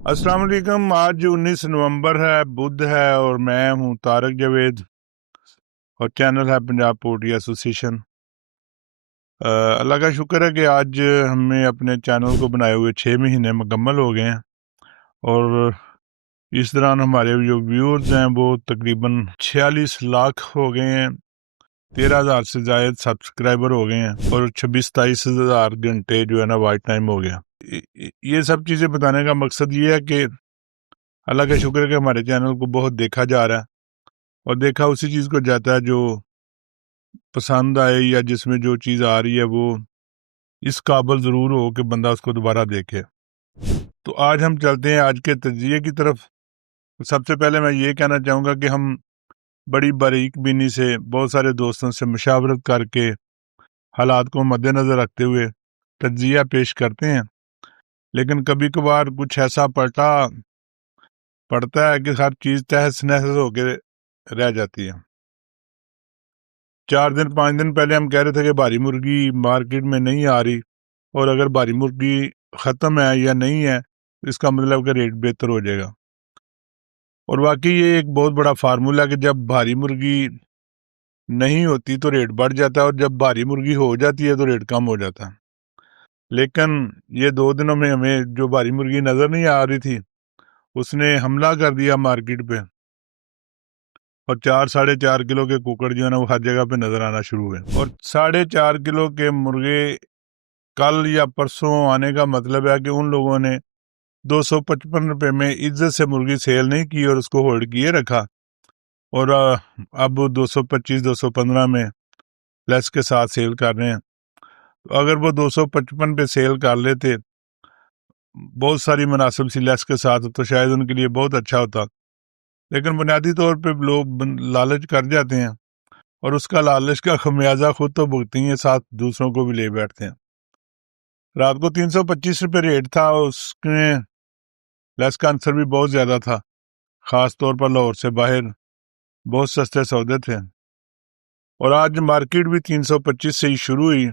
السلام علیکم۔ آج 19 نومبر ہے، بدھ ہے، اور میں ہوں طارق جاوید، اور چینل ہے پنجاب پولٹری ایسوسیشن۔ اللہ کا شکر ہے کہ آج ہمیں اپنے چینل کو بنائے ہوئے 6 مہینے مکمل ہو گئے ہیں، اور اس دوران ہمارے جو ویورز ہیں وہ تقریباً 46 لاکھ ہو گئے ہیں، 13,000 سے زائد سبسکرائبر ہو گئے ہیں، اور 26-27 ہزار گھنٹے جو ہے نا واچ ٹائم ہو گیا۔ یہ سب چیزیں بتانے کا مقصد یہ ہے کہ اللہ کا شکر ہے کہ ہمارے چینل کو بہت دیکھا جا رہا ہے، اور دیکھا اسی چیز کو جاتا ہے جو پسند آئے، یا جس میں جو چیز آ رہی ہے وہ اس قابل ضرور ہو کہ بندہ اس کو دوبارہ دیکھے۔ تو آج ہم چلتے ہیں آج کے تجزیے کی طرف۔ سب سے پہلے میں یہ کہنا چاہوں گا کہ ہم بڑی باریک بینی سے بہت سارے دوستوں سے مشاورت کر کے حالات کو مد نظر رکھتے ہوئے تجزیہ پیش کرتے ہیں، لیکن کبھی کبھار کچھ ایسا پڑتا ہے کہ ہر چیز تہس نہس ہو کے رہ جاتی ہے۔ 4 دن 5 دن پہلے ہم کہہ رہے تھے کہ بھاری مرغی مارکیٹ میں نہیں آ رہی، اور اگر بھاری مرغی ختم ہے یا نہیں ہے اس کا مطلب کہ ریٹ بہتر ہو جائے گا، اور واقعی یہ ایک بہت بڑا فارمولا کہ جب بھاری مرغی نہیں ہوتی تو ریٹ بڑھ جاتا ہے، اور جب بھاری مرغی ہو جاتی ہے تو ریٹ کم ہو جاتا ہے۔ لیکن یہ 2 دنوں میں ہمیں جو بھاری مرغی نظر نہیں آ رہی تھی اس نے حملہ کر دیا مارکیٹ پہ، اور 4-4.5 کلو کے کوکڑ جو ہے نا وہ ہر جگہ پہ نظر آنا شروع ہوئے، اور 4.5 کلو کے مرغے کل یا پرسوں آنے کا مطلب ہے کہ ان لوگوں نے 255 روپے میں عزت سے مرغی سیل نہیں کی اور اس کو ہولڈ کیے رکھا، اور اب 225-215 میں لیس کے ساتھ سیل کر رہے ہیں۔ اگر وہ 255 پہ سیل کر لیتے بہت ساری مناسب سی لیس کے ساتھ تو شاید ان کے لیے بہت اچھا ہوتا، لیکن بنیادی طور پہ لوگ لالچ کر جاتے ہیں، اور اس کا لالچ کا خمیازہ خود تو بھگتی ہیں، ساتھ دوسروں کو بھی لے بیٹھتے ہیں۔ رات کو 325 روپے ریٹ تھا، اس میں لیس کا عنصر بھی بہت زیادہ تھا، خاص طور پر لاہور سے باہر بہت سستے سودے تھے، اور آج مارکیٹ بھی 325 سے ہی شروع ہوئی۔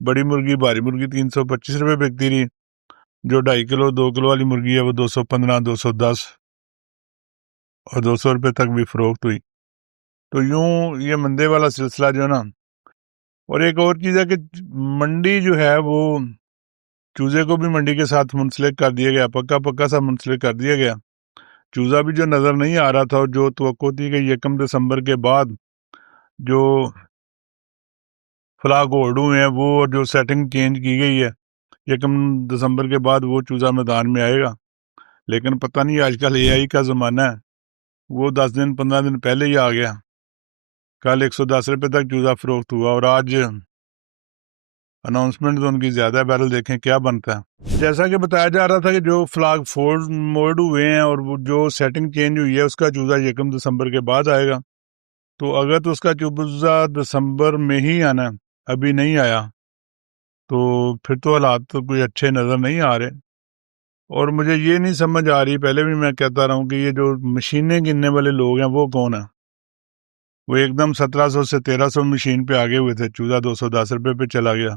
بڑی مرغی بھاری مرغی 325 روپے بکتی رہی، جو 2.5 کلو 2 کلو والی مرغی ہے وہ 215 210 اور 200 روپے تک بھی فروخت ہوئی۔ تو یوں یہ مندے والا سلسلہ جو ہے نا، اور ایک اور چیز ہے کہ منڈی جو ہے وہ چوزے کو بھی منڈی کے ساتھ منسلک کر دیا گیا، پکا سا منسلک کر دیا گیا۔ چوزہ بھی جو نظر نہیں آ رہا تھا، اور جو توقع تھی کہ 1 دسمبر کے بعد جو فلاگ ہولڈ ہوئے ہیں وہ، اور جو سیٹنگ چینج کی گئی ہے 1 دسمبر کے بعد وہ چوزہ میدان میں آئے گا، لیکن پتہ نہیں آج کل اے آئی کا زمانہ ہے، وہ 10 دن 15 دن پہلے ہی آ گیا۔ کل 110 روپے تک چوزہ فروخت ہوا، اور آج اناؤنسمنٹ تو ان کی زیادہ ہے، بیرل دیکھیں کیا بنتا ہے۔ جیسا کہ بتایا جا رہا تھا کہ جو فلاگ موڑ ہوئے ہیں اور وہ جو سیٹنگ چینج ہوئی ہے اس کا چوزہ 1 دسمبر کے بعد آئے گا، تو اگر تو اس کا چوزہ دسمبر میں ہی آنا ہے، ابھی نہیں آیا، تو پھر تو حالات تو کوئی اچھے نظر نہیں آ رہے۔ اور مجھے یہ نہیں سمجھ آ رہی، پہلے بھی میں کہتا رہا ہوں کہ یہ جو مشینیں گننے والے لوگ ہیں وہ کون ہیں؟ وہ ایک دم 1700 سے 1300 مشین پہ آگے ہوئے تھے، چوزہ 210 روپے پہ چلا گیا۔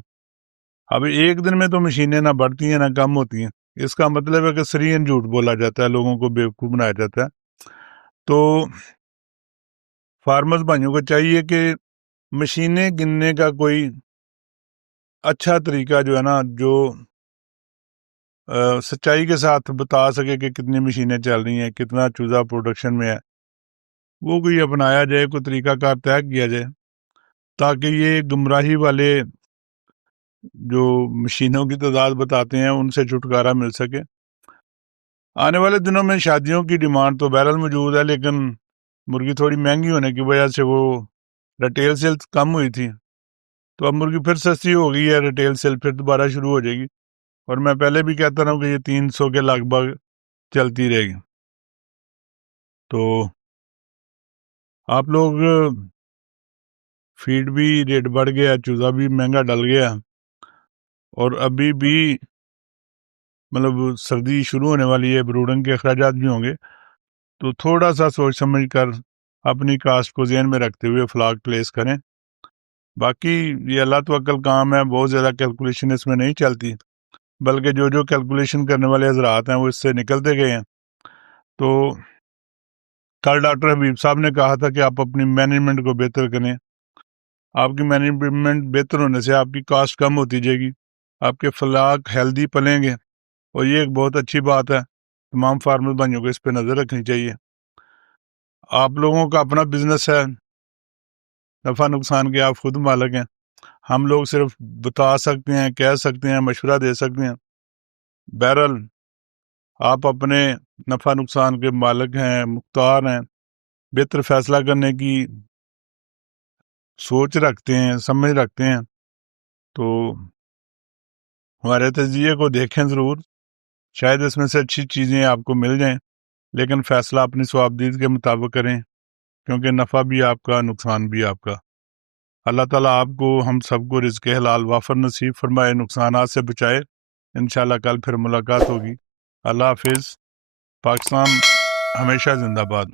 اب ایک دن میں تو مشینیں نہ بڑھتی ہیں نہ کم ہوتی ہیں، اس کا مطلب ہے کہ سرین جھوٹ بولا جاتا ہے، لوگوں کو بیوقوف بنایا جاتا ہے۔ تو فارمرز بھائیوں کو چاہیے کہ مشینیں گننے کا کوئی اچھا طریقہ جو ہے نا، جو سچائی کے ساتھ بتا سکے کہ کتنی مشینیں چل رہی ہیں، کتنا چوزہ پروڈکشن میں ہے، وہ کوئی اپنایا جائے، کوئی طریقہ کار طے کیا جائے، تاکہ یہ گمراہی والے جو مشینوں کی تعداد بتاتے ہیں ان سے چھٹکارا مل سکے۔ آنے والے دنوں میں شادیوں کی ڈیمانڈ تو بہرحال موجود ہے، لیکن مرغی تھوڑی مہنگی ہونے کی وجہ سے وہ ریٹیل سیل کم ہوئی تھی، تو اب مرغی پھر سستی ہو گئی ہے، ریٹیل سیل پھر دوبارہ شروع ہو جائے گی، اور میں پہلے بھی کہتا رہا ہوں کہ یہ 300 کے لگ بھگ چلتی رہے گی۔ تو آپ لوگ فیڈ بھی ریٹ بڑھ گیا، چوزہ بھی مہنگا ڈل گیا، اور ابھی بھی مطلب سردی شروع ہونے والی ہے، بروڈنگ کے اخراجات بھی ہوں گے، تو تھوڑا سا سوچ سمجھ کر اپنی کاسٹ کو ذہن میں رکھتے ہوئے فلاگ پلیس کریں۔ باقی یہ اللہ توکل کام ہے، بہت زیادہ کیلکولیشن اس میں نہیں چلتی، بلکہ جو کیلکولیشن کرنے والے حضرات ہیں وہ اس سے نکلتے گئے ہیں۔ تو کل ڈاکٹر حبیب صاحب نے کہا تھا کہ آپ اپنی مینجمنٹ کو بہتر کریں، آپ کی مینجمنٹ بہتر ہونے سے آپ کی کاسٹ کم ہوتی جائے گی، آپ کے فلاق ہیلدی پلیں گے، اور یہ ایک بہت اچھی بات ہے، تمام فارمر بھائیوں کو اس پہ نظر رکھنی چاہیے۔ آپ لوگوں کا اپنا بزنس ہے، نفع نقصان کے آپ خود مالک ہیں، ہم لوگ صرف بتا سکتے ہیں، کہہ سکتے ہیں، مشورہ دے سکتے ہیں۔ بہرحال آپ اپنے نفع نقصان کے مالک ہیں، مختار ہیں، بہتر فیصلہ کرنے کی سوچ رکھتے ہیں، سمجھ رکھتے ہیں، تو ہمارے تجزیے کو دیکھیں ضرور، شاید اس میں سے اچھی چیزیں آپ کو مل جائیں، لیکن فیصلہ اپنی صوابدید کے مطابق کریں، کیونکہ نفع بھی آپ کا، نقصان بھی آپ کا۔ اللہ تعالیٰ آپ کو، ہم سب کو رزق حلال وافر نصیب فرمائے، نقصانات سے بچائے۔ انشاءاللہ کل پھر ملاقات ہوگی۔ اللہ حافظ۔ پاکستان ہمیشہ زندہ باد۔